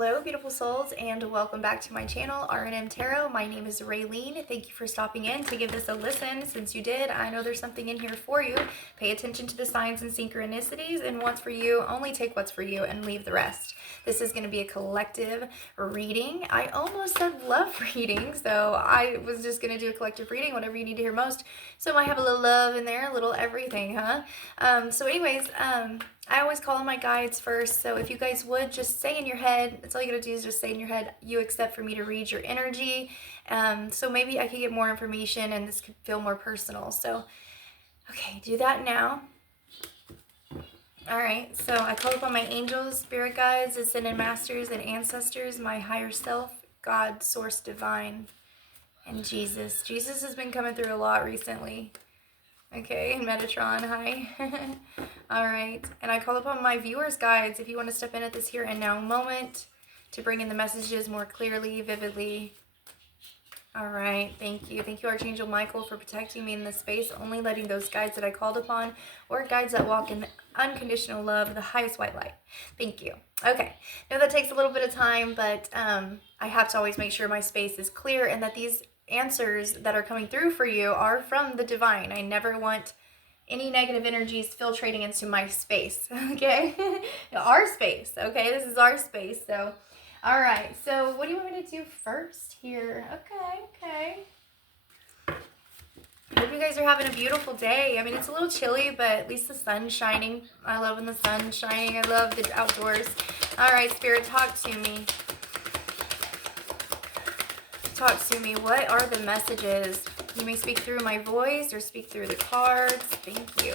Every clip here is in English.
Hello, beautiful souls, and welcome back to my channel, R&M Tarot. My name is Raylene. Thank you for stopping in to give this a listen. Since you did, I know there's something in here for you. Pay attention to the signs and synchronicities, and what's for you, only take what's for you and leave the rest. This is going to be a collective reading. I almost said love reading, so I was just going to do a collective reading, whatever you need to hear most. So I might have a little love in there, a little everything, huh? I always call on my guides first, so if you guys would just say in your head, that's all you gotta do is just say in your head, you accept for me to read your energy. So maybe I could get more information and this could feel more personal. So, okay, do that now. All right, so I call upon my angels, spirit guides, ascended masters, and ancestors, my higher self, God, source divine, and Jesus. Jesus has been coming through a lot recently. Okay, and Metatron, hi. All right, and I call upon my viewers' guides if you want to step in at this here and now moment to bring in the messages more clearly, vividly. All right, thank you. Thank you, Archangel Michael, for protecting me in this space, only letting those guides that I called upon or guides that walk in unconditional love, the highest white light. Thank you. Okay, now that takes a little bit of time, but I have to always make sure my space is clear and that these answers that are coming through for you are from the divine. I never want any negative energies filtrating into my space, okay? Our space, okay? This is our space, so. All right, so what do you want me to do first here? Okay. I hope you guys are having a beautiful day. I mean, it's a little chilly, but at least the sun's shining. I love when the sun's shining. I love the outdoors. All right, Spirit, talk to me. Talk to me. What are the messages? You may speak through my voice or speak through the cards. Thank you.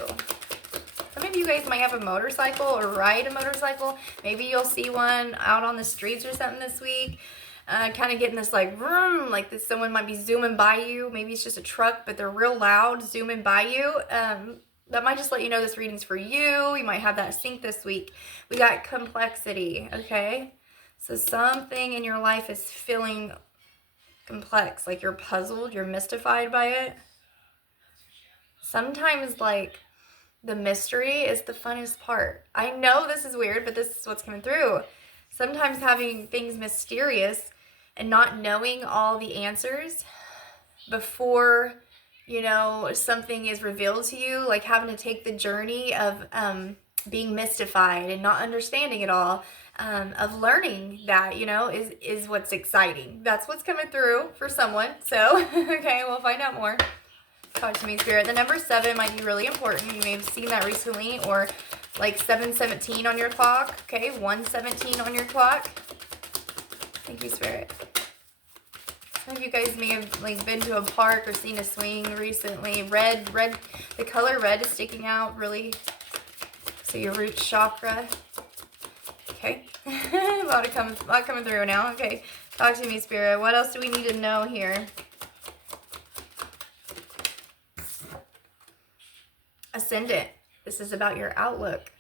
Some of you guys might have a motorcycle or ride a motorcycle. Maybe you'll see one out on the streets or something this week. Kind of getting this like vroom, like this. Someone might be zooming by you. Maybe it's just a truck, but they're real loud zooming by you. That might just let you know this reading's for you. You might have that sync this week. We got complexity, okay? So something in your life is feeling complex, like you're puzzled, you're mystified by it. Sometimes like the mystery is the funnest part. I know this is weird, but this is what's coming through. Sometimes having things mysterious and not knowing all the answers before, you know, something is revealed to you, like having to take the journey of being mystified and not understanding it all, of learning that, you know, is what's exciting. That's what's coming through for someone. So, okay, we'll find out more. Talk to me, Spirit. The number 7 might be really important. You may have seen that recently, or like 717 on your clock. Okay, 117 on your clock. Thank you, Spirit. Some of you guys may have like been to a park or seen a swing recently. Red, the color red is sticking out really. So your root chakra. Okay, a lot coming through now. Okay, talk to me, Spirit. What else do we need to know here? Ascendant. This is about your outlook.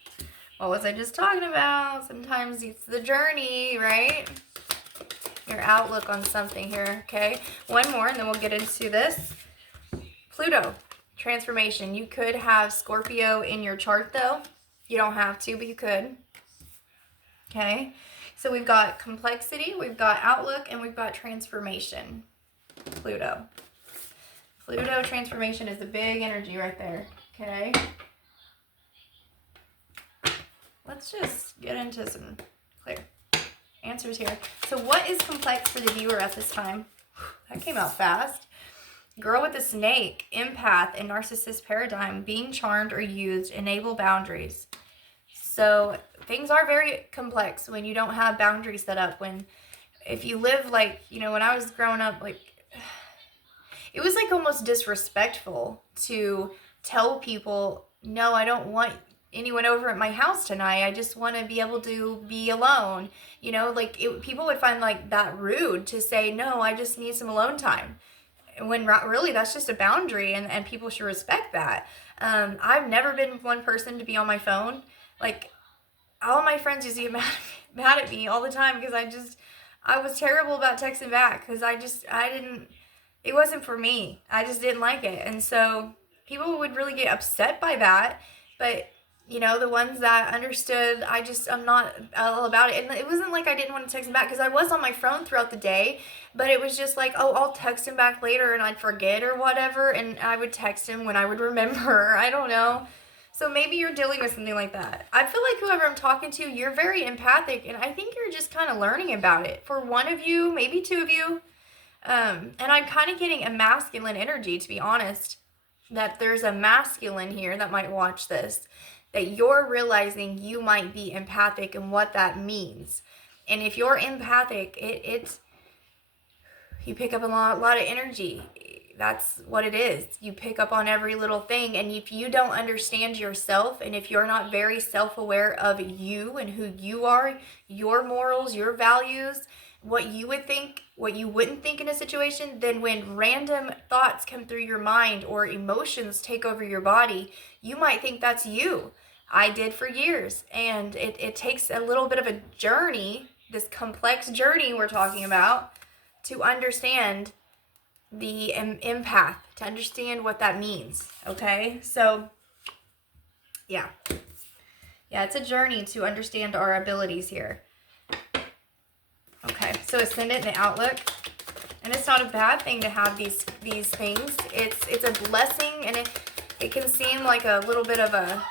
What was I just talking about? Sometimes it's the journey, right? Your outlook on something here, okay? One more, and then we'll get into this. Pluto, transformation. You could have Scorpio in your chart, though. You don't have to, but you could. Okay, so we've got complexity, we've got outlook, and we've got transformation. Pluto. Pluto transformation is a big energy right there. Okay. Let's just get into some clear answers here. So what is complex for the viewer at this time? That came out fast. Girl with the snake, empath, and narcissist paradigm, being charmed or used, enable boundaries. So things are very complex when you don't have boundaries set up. If you live like, you know, when I was growing up, like, it was like almost disrespectful to tell people, no, I don't want anyone over at my house tonight. I just want to be able to be alone. You know, like people would find like that rude to say, no, I just need some alone time. When really that's just a boundary, and people should respect that. I've never been one person to be on my phone. Like, all my friends used to get mad at me all the time because I was terrible about texting back because it wasn't for me. I just didn't like it. And so people would really get upset by that. But You know, the ones that understood, I'm not all about it. And it wasn't like I didn't want to text him back, because I was on my phone throughout the day, but it was just like, oh, I'll text him back later and I'd forget or whatever. And I would text him when I would remember. I don't know. So maybe you're dealing with something like that. I feel like whoever I'm talking to, you're very empathic, and I think you're just kind of learning about it. For one of you, maybe two of you. And I'm kind of getting a masculine energy, to be honest, that there's a masculine here that might watch this, that you're realizing you might be empathic and what that means. And if you're empathic, it's you pick up a lot of energy. That's what it is. You pick up on every little thing. And if you don't understand yourself, and if you're not very self-aware of you and who you are, your morals, your values, what you would think, what you wouldn't think in a situation, then when random thoughts come through your mind or emotions take over your body, you might think that's you. I did for years. And it takes a little bit of a journey, this complex journey we're talking about, to understand the empath, to understand what that means. Okay? So, yeah. Yeah, it's a journey to understand our abilities here. Okay, so ascendant and the outlook. And it's not a bad thing to have these things. It's a blessing, and it can seem like a little bit of a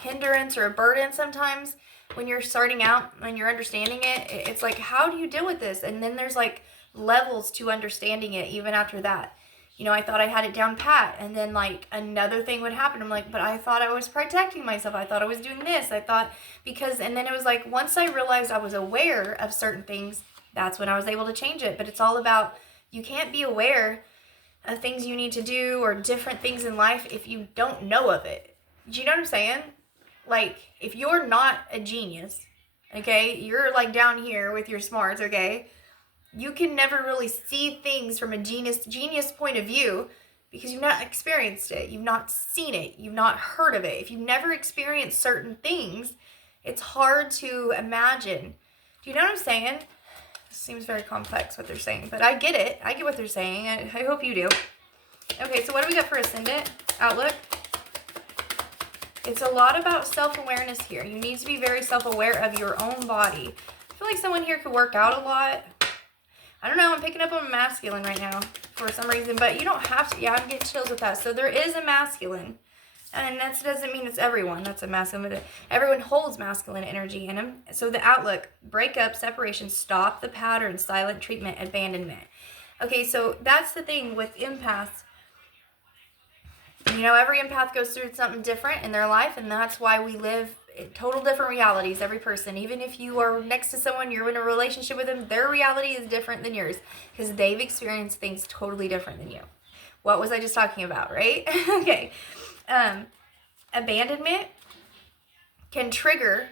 hindrance or a burden sometimes when you're starting out and you're understanding it. It's like, how do you deal with this? And then there's like levels to understanding it even after that. You know, I thought I had it down pat, and then like another thing would happen. I'm like, but I thought I was protecting myself. I thought I was doing this. I thought and then it was like, once I realized I was aware of certain things, that's when I was able to change it. But it's all about, you can't be aware of things you need to do or different things in life if you don't know of it. Do you know what I'm saying? Like, if you're not a genius, okay, you're like down here with your smarts, okay, you can never really see things from a genius point of view because you've not experienced it. You've not seen it. You've not heard of it. If you've never experienced certain things, it's hard to imagine. Do you know what I'm saying? It seems very complex what they're saying, but I get it. I get what they're saying. I hope you do. Okay, so what do we got for ascendant outlook? It's a lot about self-awareness here. You need to be very self-aware of your own body. I feel like someone here could work out a lot. I don't know, I'm picking up on masculine right now for some reason, but you don't have to. Yeah, I'm getting chills with that. So there is a masculine, and that doesn't mean it's everyone. That's a masculine, but everyone holds masculine energy in them. So the outlook: breakup, separation, stop the pattern, silent treatment, abandonment. Okay, so that's the thing with empaths. You know, every empath goes through something different in their life, and that's why we live total different realities, every person. Even if you are next to someone, you're in a relationship with them, their reality is different than yours because they've experienced things totally different than you. What was I just talking about, right? Okay. Abandonment can trigger.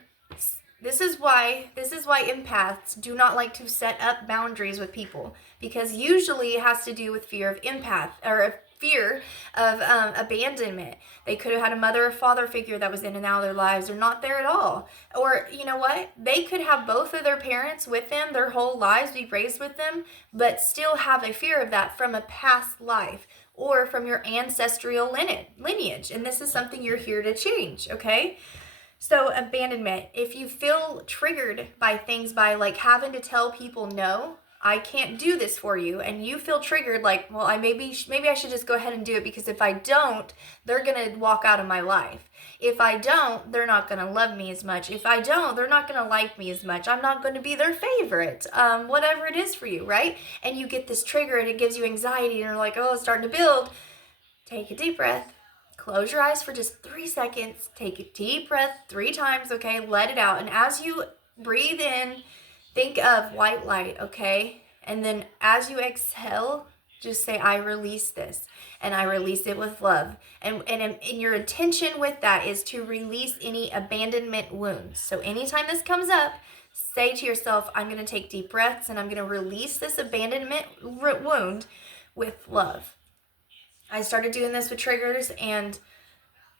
This is why empaths do not like to set up boundaries with people, because usually it has to do with fear of fear of abandonment. They could have had a mother or father figure that was in and out of their lives, or not there at all. Or, you know what? They could have both of their parents with them their whole lives, be raised with them, but still have a fear of that from a past life or from your ancestral lineage. And this is something you're here to change, okay? So abandonment, if you feel triggered by things, by like having to tell people no, I can't do this for you, and you feel triggered like, well, maybe I should just go ahead and do it, because if I don't, they're going to walk out of my life. If I don't, they're not going to love me as much. If I don't, they're not going to like me as much. I'm not going to be their favorite. Whatever it is for you, right? And you get this trigger and it gives you anxiety, and you're like, oh, it's starting to build. Take a deep breath. Close your eyes for just 3 seconds. Take a deep breath 3 times, okay? Let it out. And as you breathe in, think of white light, okay? And then as you exhale, just say, I release this. And I release it with love. And your intention with that is to release any abandonment wounds. So anytime this comes up, say to yourself, I'm going to take deep breaths and I'm going to release this abandonment wound with love. I started doing this with triggers, and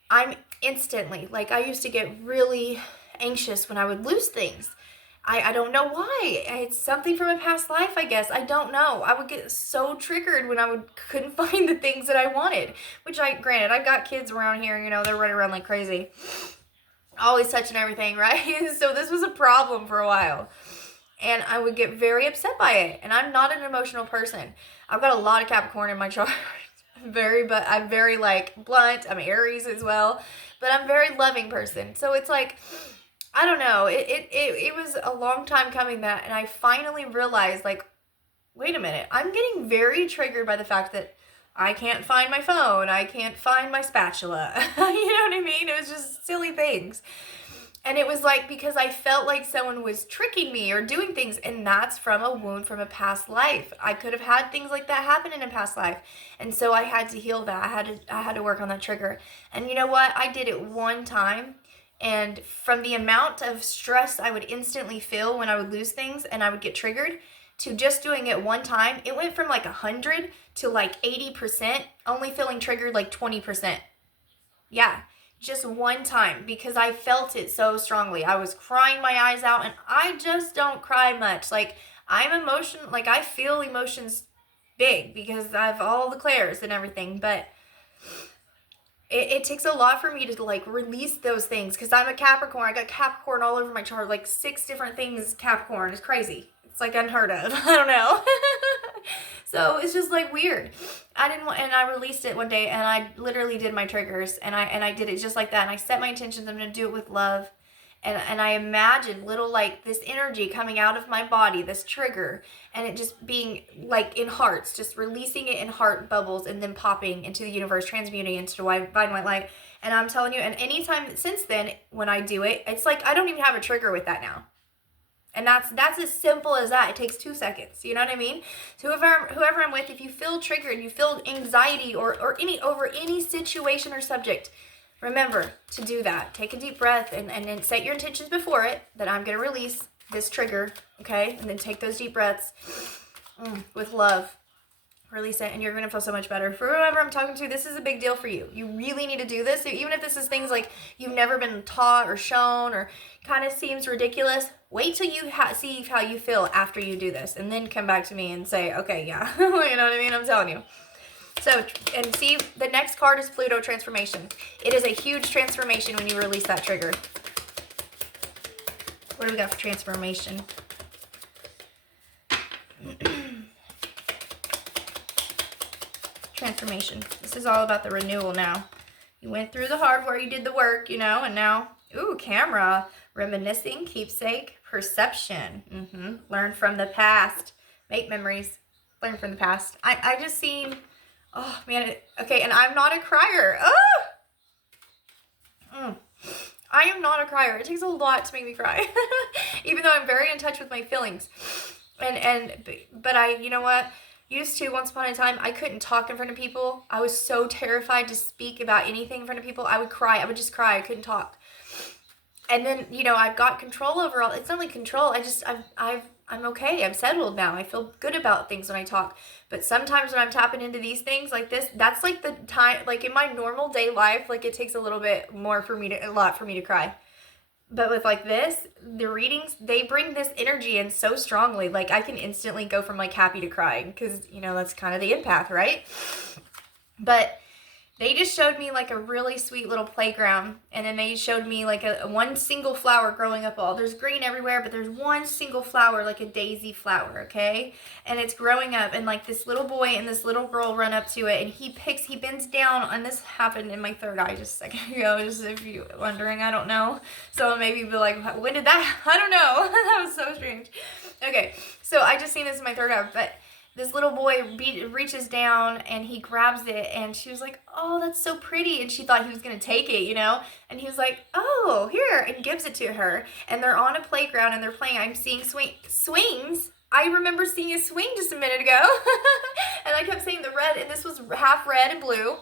I'm instantly, like, I used to get really anxious when I would lose things. I don't know why. It's something from a past life, I guess. I don't know. I would get so triggered when I couldn't find the things that I wanted. Which, granted, I've got kids around here, you know, they're running around like crazy. always touching everything, right? So this was a problem for a while. And I would get very upset by it. And I'm not an emotional person. I've got a lot of Capricorn in my chart. I'm very like blunt. I'm Aries as well. But I'm a very loving person. So it's like, I don't know. It was a long time coming that, and I finally realized, like, wait a minute. I'm getting very triggered by the fact that I can't find my phone. I can't find my spatula. You know what I mean? It was just silly things. And it was like, because I felt like someone was tricking me or doing things, and that's from a wound from a past life. I could have had things like that happen in a past life. And so I had to heal that. I had to work on that trigger. And you know what? I did it one time. And from the amount of stress I would instantly feel when I would lose things and I would get triggered, to just doing it one time, it went from like 100 to like 80%, only feeling triggered like 20%. Yeah, just one time, because I felt it so strongly. I was crying my eyes out, and I just don't cry much. Like, I feel emotions big because I have all the clairs and everything, but it takes a lot for me to like release those things, because I'm a Capricorn. I got Capricorn all over my chart, like 6 different things. Capricorn is crazy. It's like unheard of. I don't know. So it's just like weird. And I released it one day, and I literally did my triggers, and I did it just like that. And I set my intentions. I'm gonna do it with love. And I imagined little, like, this energy coming out of my body, this trigger, and it just being like in hearts, just releasing it in heart bubbles, and then popping into the universe, transmuting into divine white light. And I'm telling you, and anytime since then, when I do it, it's like I don't even have a trigger with that now. And that's as simple as that. It takes 2 seconds. You know what I mean? So whoever I'm with, if you feel triggered, you feel anxiety or any over any situation or subject, remember to do that. Take a deep breath and then set your intentions before it, that I'm going to release this trigger, okay? And then take those deep breaths with love. Release it, and you're going to feel so much better. For whoever I'm talking to, this is a big deal for you. You really need to do this. Even if this is things like you've never been taught or shown or kind of seems ridiculous, wait till you see how you feel after you do this, and then come back to me and say, okay, yeah. You know what I mean? I'm telling you. So, and see, the next card is Pluto transformation. It is a huge transformation when you release that trigger. What do we got for transformation? Transformation. This is all about the renewal now. You went through the hard work, you did the work, you know, and now, camera, reminiscing, keepsake, perception. Learn from the past. Make memories. Learn from the past. I just seen, oh man, okay, and I'm not a crier. I am not a crier. It takes a lot to make me cry. Even though I'm very in touch with my feelings. But I, you know what? Used to, once upon a time, I couldn't talk in front of people. I was so terrified to speak about anything in front of people. I would cry. I would just cry. I couldn't talk. And then, I've got control over all. It's not like control. I'm okay. I'm settled now. I feel good about things when I talk. But sometimes when I'm tapping into these things like this, that's like the time, like in my normal day life, like it takes a little bit more a lot for me to cry. But with like this, the readings, they bring this energy in so strongly. Like I can instantly go from like happy to crying, because, that's kind of the empath, right? But they just showed me like a really sweet little playground. And then they showed me like a one single flower growing up. There's green everywhere, but there's one single flower, like a daisy flower, okay? And it's growing up, and like this little boy and this little girl run up to it, and he bends down, and this happened in my third eye just a second ago, just if you're wondering, I don't know. So maybe be like, when did that, I don't know. That was so strange. Okay, so I just seen this in my third eye, but this little boy reaches down and he grabs it, and she was like, oh, that's so pretty. And she thought he was going to take it, and he was like, oh, here, and gives it to her. And they're on a playground and they're playing. I'm seeing swings. I remember seeing a swing just a minute ago. And I kept saying the red, and this was half red and blue.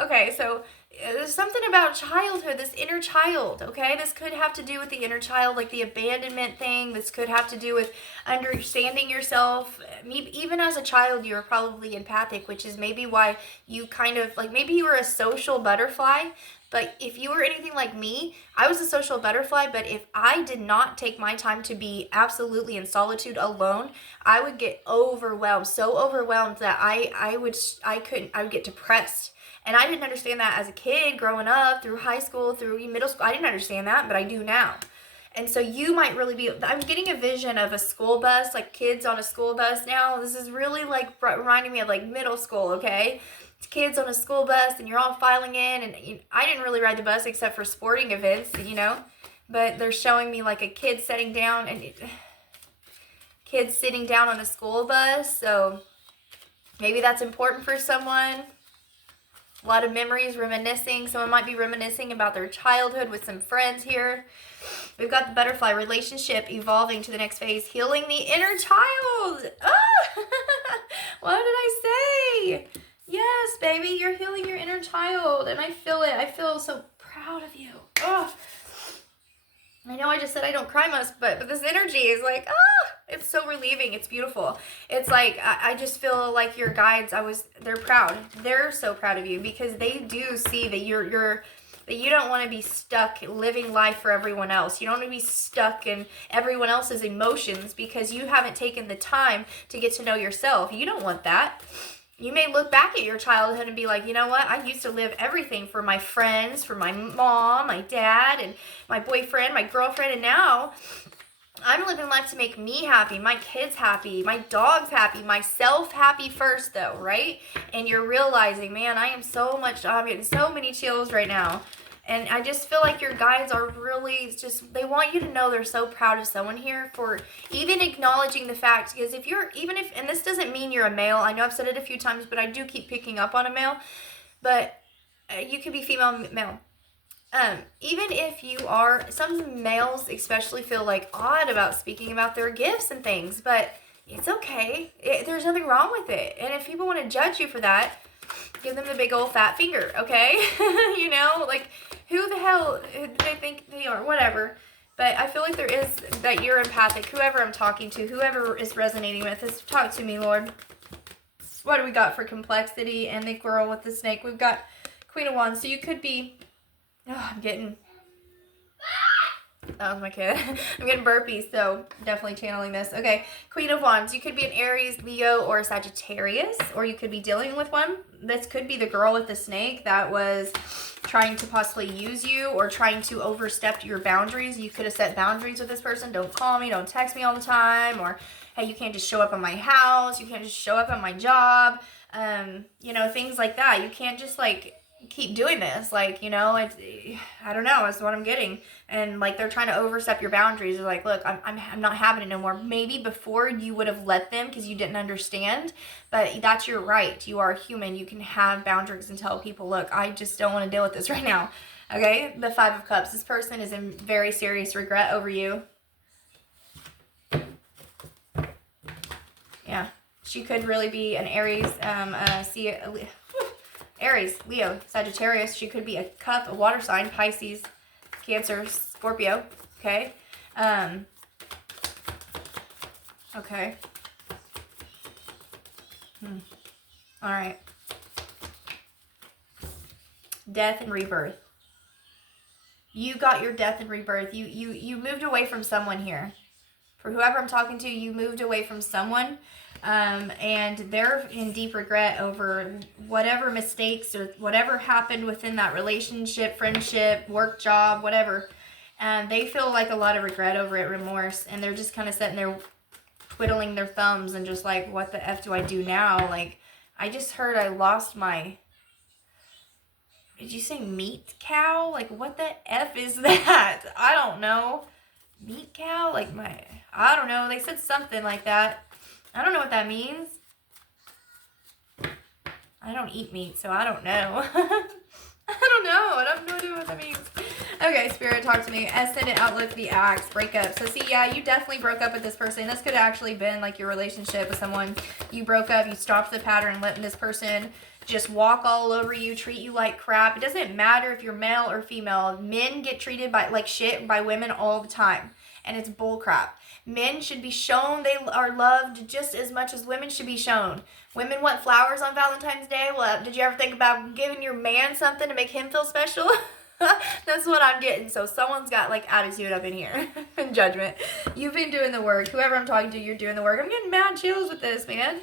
Okay, so there's something about childhood, this inner child, okay? This could have to do with the inner child, like the abandonment thing. This could have to do with understanding yourself. Even as a child, you were probably empathic, which is maybe why you kind of, like, maybe you were a social butterfly. But if you were anything like me, I was a social butterfly, but if I did not take my time to be absolutely in solitude alone, I would get overwhelmed, so overwhelmed that I would get depressed. And I didn't understand that as a kid growing up, through high school, through middle school. I didn't understand that, but I do now. And so you might really be, I'm getting a vision of a school bus, like kids on a school bus now. This is really like reminding me of like middle school, okay? It's kids on a school bus and you're all filing in. And I didn't really ride the bus except for sporting events, you know? But they're showing me like a kid sitting down and kids sitting down on a school bus. So maybe that's important for someone. A lot of memories, reminiscing. Someone might be reminiscing about their childhood with some friends here. We've got the butterfly, relationship evolving to the next phase, healing the inner child. Ah! What did I say? Yes, baby, you're healing your inner child, and I feel it. I feel so proud of you. Oh, I know I just said I don't cry much, but this energy is like, it's so relieving. It's beautiful. It's like, I just feel like your guides, they're proud. They're so proud of you because they do see that that you don't want to be stuck living life for everyone else. You don't want to be stuck in everyone else's emotions because you haven't taken the time to get to know yourself. You don't want that. You may look back at your childhood and be like, you know what? I used to live everything for my friends, for my mom, my dad, and my boyfriend, my girlfriend, and now I'm living life to make me happy, my kids happy, my dog's happy, myself happy first though, right? And you're realizing, man, I'm getting so many chills right now. And I just feel like your guides are really they want you to know they're so proud of someone here for even acknowledging the fact, because and this doesn't mean you're a male. I know I've said it a few times, but I do keep picking up on a male, but you could be female, male. Even if you are, some males especially feel like odd about speaking about their gifts and things, but it's okay. There's nothing wrong with it. And if people want to judge you for that, give them the big old fat finger, okay? You know, like, who the hell do they think they are? Whatever. But I feel like that you're empathic. Whoever I'm talking to, whoever is resonating with this, talk to me, Lord. What do we got for complexity and the girl with the snake? We've got Queen of Wands. So you could be, that was my kid. I'm getting burpees, so definitely channeling this. Okay, Queen of Wands. You could be an Aries, Leo, or a Sagittarius, or you could be dealing with one. This could be the girl with the snake that was trying to possibly use you or trying to overstep your boundaries. You could have set boundaries with this person. Don't call me, don't text me all the time, or hey, you can't just show up at my house. You can't just show up at my job. Things like that. You can't just keep doing this, I don't know, that's what I'm getting. And they're trying to overstep your boundaries. They're like, look, I'm not having it no more. Maybe before you would have let them because you didn't understand, but that's your right. You are human. You can have boundaries and tell people, look, I just don't want to deal with this right now. Okay, the Five of Cups. This person is in very serious regret over you. Yeah, she could really be an Aries, Aries, Leo, Sagittarius. She could be a cup, a water sign, Pisces, Cancer, Scorpio. Okay. Okay. All right. Death and rebirth. You got your death and rebirth. You moved away from someone here. For whoever I'm talking to, you moved away from someone. And they're in deep regret over whatever mistakes or whatever happened within that relationship, friendship, work, job, whatever. And they feel like a lot of regret over it, remorse, and they're just kind of sitting there twiddling their thumbs and just like, what the F do I do now? I just heard I lost my, did you say meat cow? What the F is that? I don't know. Meat cow? I don't know. They said something like that. I don't know what that means. I don't eat meat, so I don't know. I don't know. I have no idea what that means. Okay, Spirit, talk to me. Ascendant, Outlook, the Axe, breakup. So see, yeah, you definitely broke up with this person. This could have actually been your relationship with someone. You broke up, you stopped the pattern, letting this person just walk all over you, treat you like crap. It doesn't matter if you're male or female. Men get treated like shit by women all the time. And it's bull crap. Men should be shown they are loved just as much as women should be shown. Women want flowers on Valentine's Day. Well, did you ever think about giving your man something to make him feel special? That's what I'm getting. So someone's got attitude up in here and judgment. You've been doing the work. Whoever I'm talking to, you're doing the work. I'm getting mad chills with this, man.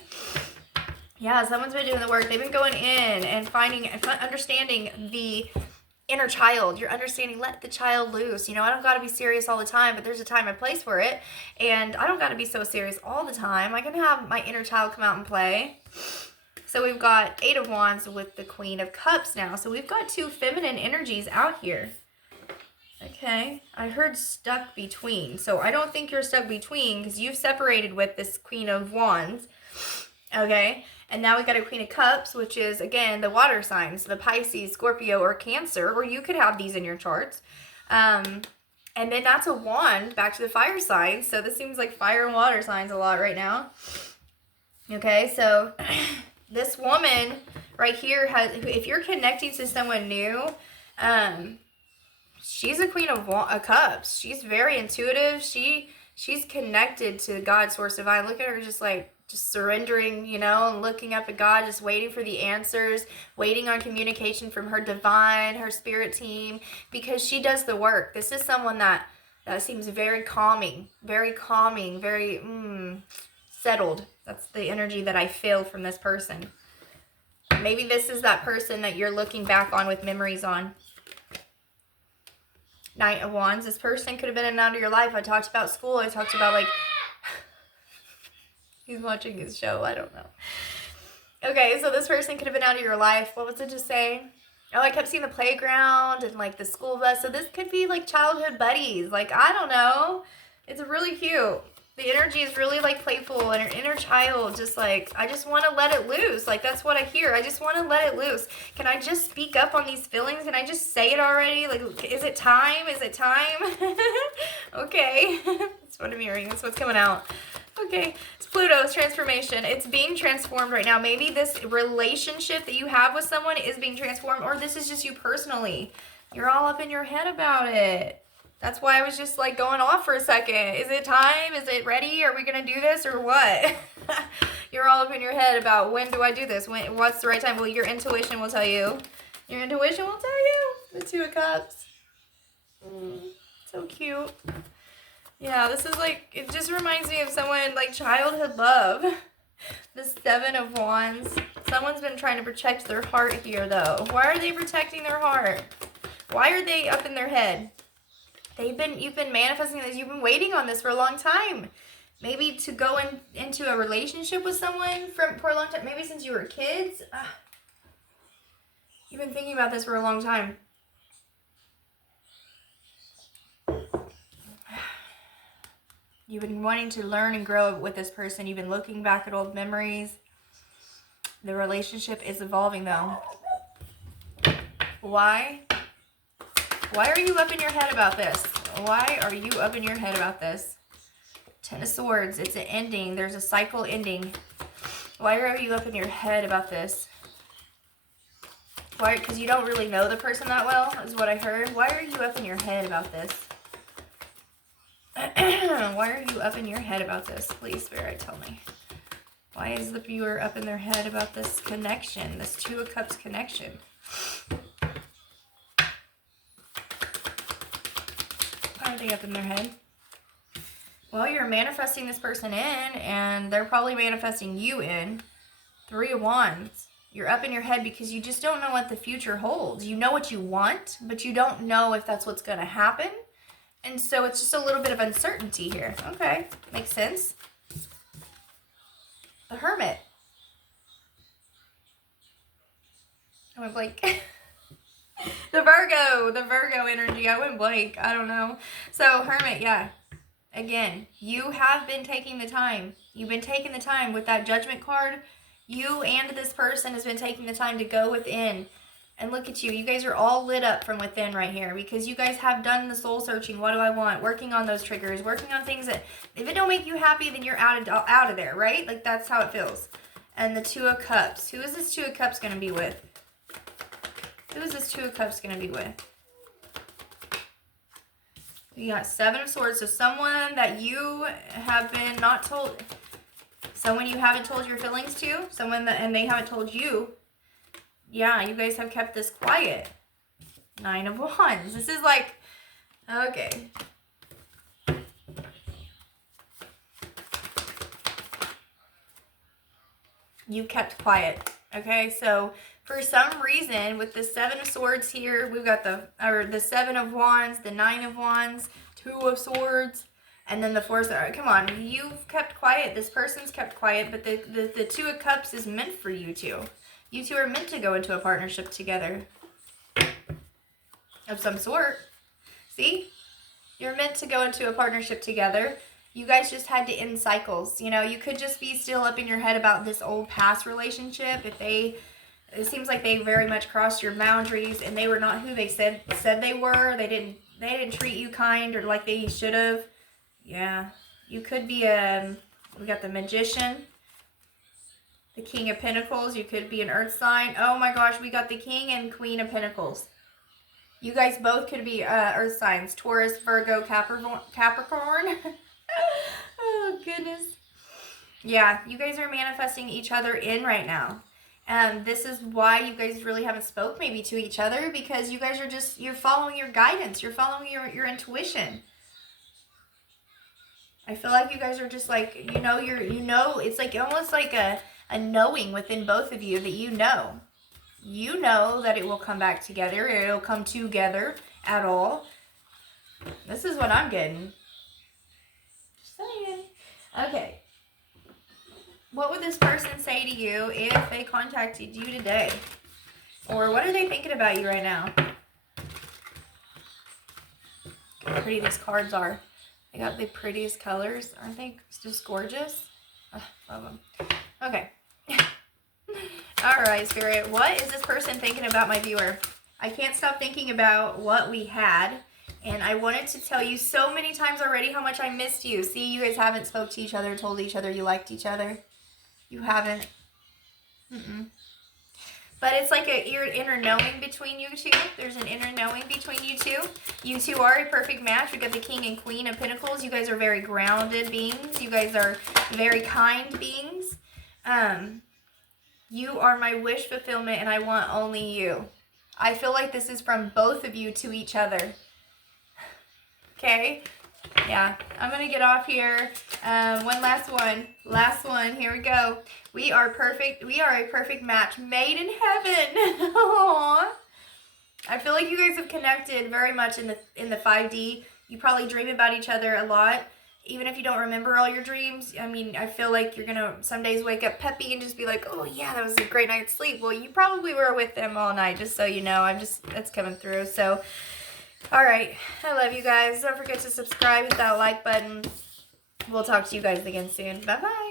Yeah, someone's been doing the work. They've been going in and finding, understanding the inner child. You're understanding, let the child loose. You know, I don't got to be serious all the time, but there's a time and place for it. And I don't got to be so serious all the time. I can have my inner child come out and play. So we've got 8 of Wands with the Queen of Cups now. So we've got 2 feminine energies out here. Okay, I heard stuck between. So I don't think you're stuck between because you've separated with this Queen of Wands. Okay, and now we got a Queen of Cups, which is, again, the water signs, the Pisces, Scorpio, or Cancer, or you could have these in your charts. And then that's a wand, back to the fire signs. So this seems like fire and water signs a lot right now. Okay, so this woman right here, if you're connecting to someone new, she's a Queen of Cups. She's very intuitive. She's connected to God, source divine. Look at her just surrendering, you know, and looking up at God, just waiting for the answers, waiting on communication from her divine, her spirit team, because she does the work. This is someone that seems very calming, very settled. That's the energy that I feel from this person. Maybe this is that person that you're looking back on with memories on. Knight of Wands. This person could have been in and out of your life. I talked about school. I talked about, like, he's watching his show. I don't know. Okay, so this person could have been out of your life. What was it just saying? Oh, I kept seeing the playground and, like, the school bus. So this could be, like, childhood buddies. Like, I don't know. It's really cute. The energy is really, like, playful, and her inner child just, like, I just want to let it loose. Like, that's what I hear. I just want to let it loose. Can I just speak up on these feelings? Can I just say it already? Like, is it time? Is it time? Okay. That's what I'm hearing. That's what's coming out. Okay. It's Pluto's transformation. It's being transformed right now. Maybe this relationship that you have with someone is being transformed, or this is just you personally. You're all up in your head about it. That's why I was just, like, going off for a second. Is it time? Is it ready? Are we going to do this or what? You're all up in your head about, when do I do this? What's the right time? Well, your intuition will tell you. Your intuition will tell you. The 2 of Cups. So cute. Yeah, this is, like, it just reminds me of someone, like, childhood love. The 7 of Wands. Someone's been trying to protect their heart here, though. Why are they protecting their heart? Why are they up in their head? You've been manifesting this. You've been waiting on this for a long time. Maybe to go into a relationship with someone for a long time. Maybe since you were kids. You've been thinking about this for a long time. You've been wanting to learn and grow with this person. You've been looking back at old memories. The relationship is evolving, though. Why? Why are you up in your head about this? Why are you up in your head about this? 10 of Swords. It's an ending. There's a cycle ending. Why are you up in your head about this? Why? Because you don't really know the person that well, is what I heard. Why are you up in your head about this? Why are you up in your head about this? Please, Spirit, tell me. Why is the viewer up in their head about this connection? This 2 of Cups connection? Why are they up in their head? Well, you're manifesting this person in, and they're probably manifesting you in. 3 of Wands. You're up in your head because you just don't know what the future holds. You know what you want, but you don't know if that's what's going to happen. And so it's just a little bit of uncertainty here. Okay, makes sense. The Hermit. I went blank. The Virgo energy. I went blank. I don't know. So, Hermit, yeah. Again, you have been taking the time. You've been taking the time with that Judgment card. You and this person has been taking the time to go within. And look at you. You guys are all lit up from within right here because you guys have done the soul searching. What do I want? Working on those triggers. Working on things that, if it don't make you happy, then you're out of there, right? Like, that's how it feels. And the 2 of Cups. Who is this 2 of Cups going to be with? Who is this 2 of Cups going to be with? You got 7 of Swords. So someone that you have been not told. Someone you haven't told your feelings to. Someone that, and they haven't told you. Yeah, you guys have kept this quiet. 9 of Wands. This is like, okay. You kept quiet. Okay, so for some reason, with the 7 of Swords here, we've got the 7 of Wands, the 9 of Wands, 2 of Swords, and then the 4 of Swords. Come on, you've kept quiet. This person's kept quiet, but the 2 of Cups is meant for you two. You two are meant to go into a partnership together of some sort. See? You're meant to go into a partnership together. You guys just had to end cycles. You know, you could just be still up in your head about this old past relationship. It seems like they very much crossed your boundaries and they were not who they said they were. They didn't treat you kind or like they should have. Yeah. You could be we got the Magician, the King of Pentacles. You could be an earth sign. Oh my gosh, we got the King and Queen of Pentacles. You guys both could be earth signs. Taurus, Virgo, Capricorn. Oh, goodness. Yeah, you guys are manifesting each other in right now. This is why you guys really haven't spoke maybe to each other, because you guys are you're following your guidance. You're following your intuition. I feel like you guys are just like, it's like almost like a knowing within both of you that you know that it will come back together. It'll come together at all. This is what I'm getting. Just saying. Okay. What would this person say to you if they contacted you today? Or what are they thinking about you right now? Look how pretty these cards are. They got the prettiest colors. Aren't they just gorgeous? Love them. Okay. All right, Spirit. What is this person thinking about my viewer? I can't stop thinking about what we had. And I wanted to tell you so many times already how much I missed you. See, you guys haven't spoke to each other, told each other you liked each other. You haven't. But it's like an inner knowing between you two. There's an inner knowing between you two. You two are a perfect match. We got the King and Queen of Pentacles. You guys are very grounded beings. You guys are very kind beings. You are my wish fulfillment and I want only you. I feel like this is from both of you to each other. Okay? Yeah, I'm going to get off here. One last one. Last one. Here we go. We are perfect. We are a perfect match made in heaven. Aww. I feel like you guys have connected very much in the 5D. You probably dream about each other a lot. Even if you don't remember all your dreams, I mean, I feel like you're going to some days wake up peppy and just be like, oh yeah, that was a great night's sleep. Well, you probably were with them all night, just so you know. That's coming through. So, all right. I love you guys. Don't forget to subscribe, hit that like button. We'll talk to you guys again soon. Bye-bye.